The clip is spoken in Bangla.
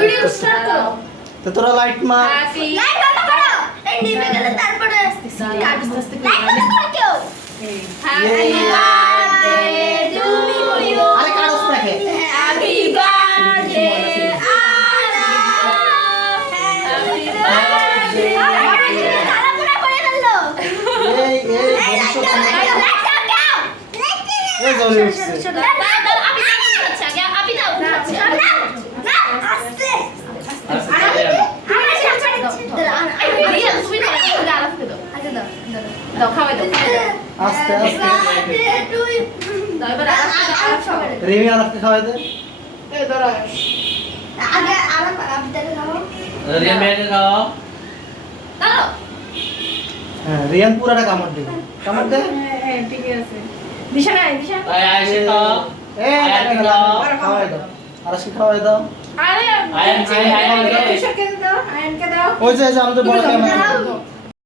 ভিডিও স্টার্ট করো। তো তোরা লাইট মার। লাইট বন্ধ করো। এই নিভে গেলে তারপরে লাইট বন্ধ করো কেউ। Happy birthday to you. আরে কাগজ দেখে। Happy birthday Ara. Happy birthday. তারা পুরো করে ফেললো। এই ভবিষ্যৎ এই জ্বলে উঠছে। আস্তে আস্তে রেমি আরাফকে খাওয়াই দে। হ্যাঁ রিয়ান পুরাটা কামড় দিবে। কামড় দে। এই খাওয়াই দাও। আরাশকে খাওয়াই দাও। ওই যে আমাদের বড় ক্যামেরা।